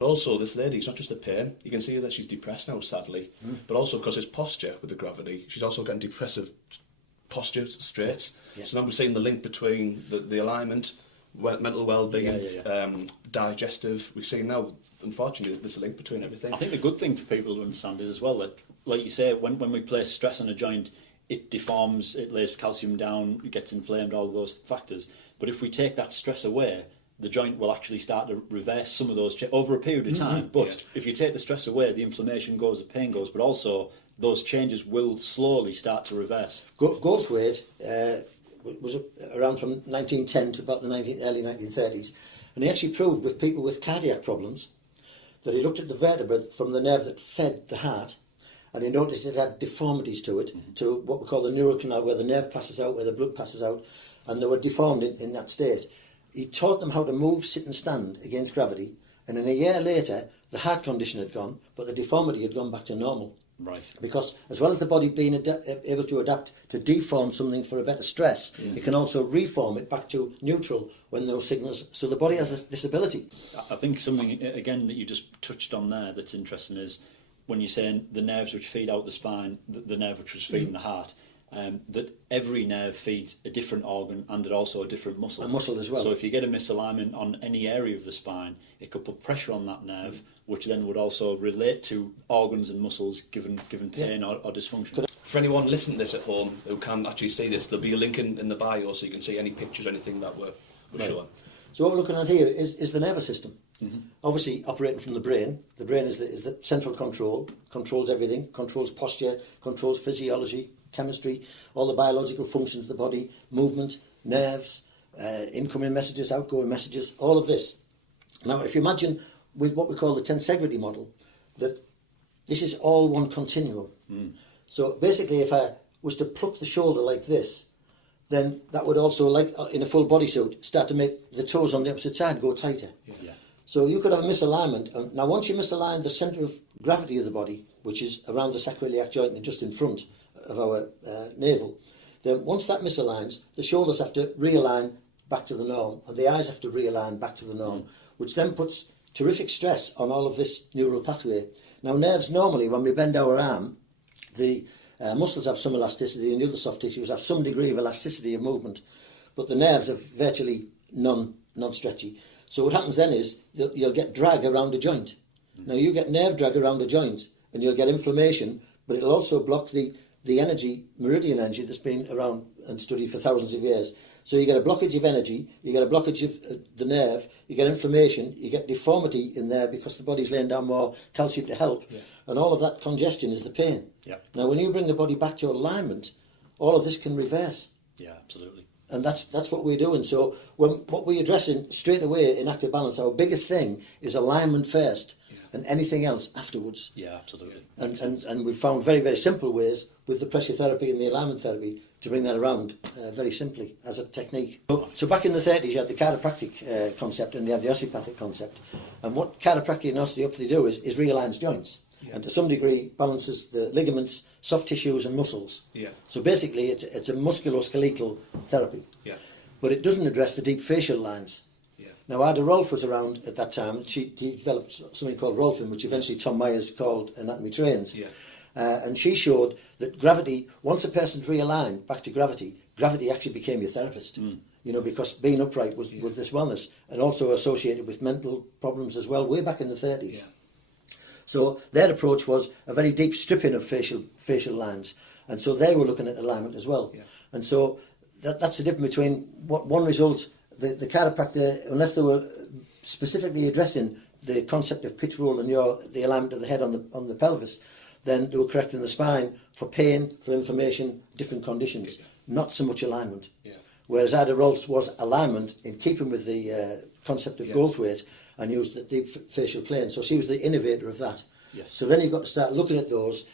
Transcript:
Also, this lady, it's not just the pain. You can see that she's depressed now, sadly, but also because his posture with the gravity, she's also getting depressive posture straits. Yeah. So now we're seeing the link between the alignment, mental well-being, digestive. We're seeing now, unfortunately, there's a link between everything. I think the good thing for people to understand is as well that, like you say, when we place stress on a joint, it deforms, it lays calcium down, it gets inflamed, all of those factors. But if we take that stress away, the joint will actually start to reverse some of those over a period of time. But if you take the stress away, the inflammation goes, the pain goes, but also those changes will slowly start to reverse. Goldthwait was around from 1910 to about the early 1930s, and he actually proved with people with cardiac problems that he looked at the vertebra from the nerve that fed the heart, and he noticed it had deformities to it, to what we call the neural canal, where the nerve passes out, where the blood passes out, and they were deformed in that state. He taught them how to move, sit and stand against gravity, and in a year later, the heart condition had gone, but the deformity had gone back to normal. Right. Because as well as the body being able to adapt to deform something for a better stress, it can also reform it back to neutral when those signals... So the body has this ability. I think something, again, that you just touched on there that's interesting is when you're saying the nerves which feed out the spine, the nerve which was feeding the heart, that every nerve feeds a different organ and also a different muscle. A muscle as well. So if you get a misalignment on any area of the spine, it could put pressure on that nerve, which then would also relate to organs and muscles given pain or dysfunction. For anyone listening to this at home who can't actually see this, there'll be a link in the bio so you can see any pictures, anything that we're showing. So what we're looking at here is the nervous system. Obviously operating from the brain. The brain is the central control, controls everything, controls posture, controls physiology, chemistry, all the biological functions of the body, movement, nerves, incoming messages, outgoing messages, all of this. Now, if you imagine with what we call the tensegrity model, that this is all one continuum. So basically, if I was to pluck the shoulder like this, then that would also, like in a full bodysuit, start to make the toes on the opposite side go tighter. Yeah. So you could have a misalignment. Now, once you misalign the centre of gravity of the body, which is around the sacroiliac joint and just in front of our navel, then once that misaligns, the shoulders have to realign back to the norm, and the eyes have to realign back to the norm, which then puts terrific stress on all of this neural pathway. Now, nerves normally, when we bend our arm, the muscles have some elasticity and the other soft tissues have some degree of elasticity of movement, but the nerves are virtually non-stretchy. So what happens then is that you'll get drag around a joint. Now, you get nerve drag around a joint and you'll get inflammation, but it'll also block the energy, meridian energy that's been around and studied for thousands of years. So you get a blockage of energy, you get a blockage of the nerve, you get inflammation, you get deformity in there because the body's laying down more calcium to help, and all of that congestion is the pain. Yeah. Now, when you bring the body back to alignment, all of this can reverse. Yeah, absolutely. And that's what we're doing. So what we're addressing straight away in active balance, our biggest thing is alignment first, and anything else afterwards. Yeah, absolutely. And we've found very, very simple ways with the pressure therapy and the alignment therapy to bring that around very simply as a technique. So back in the 30s, you had the chiropractic concept and you had the osteopathic concept. And what chiropractic and osteopathy do is realigns joints. And to some degree balances the ligaments, soft tissues and muscles. So basically it's a musculoskeletal therapy. But it doesn't address the deep facial lines. Now, Ada Rolf was around at that time. She developed something called Rolfing, which eventually Tom Myers called Anatomy Trains. And she showed that gravity, once a person's realigned back to gravity, gravity actually became your therapist. You know, because being upright was with this wellness, and also associated with mental problems as well, way back in the 30s. So their approach was a very deep stripping of facial lines. And so they were looking at alignment as well. And so that's the difference between one result. The chiropractor, unless they were specifically addressing the concept of pitch roll and the alignment of the head on the pelvis, then they were correcting the spine for pain, for inflammation, different conditions, not so much alignment. Whereas Ada Rolf's was alignment in keeping with the concept of Goldthwait and used the deep facial plane. So she was the innovator of that. So then you've got to start looking at those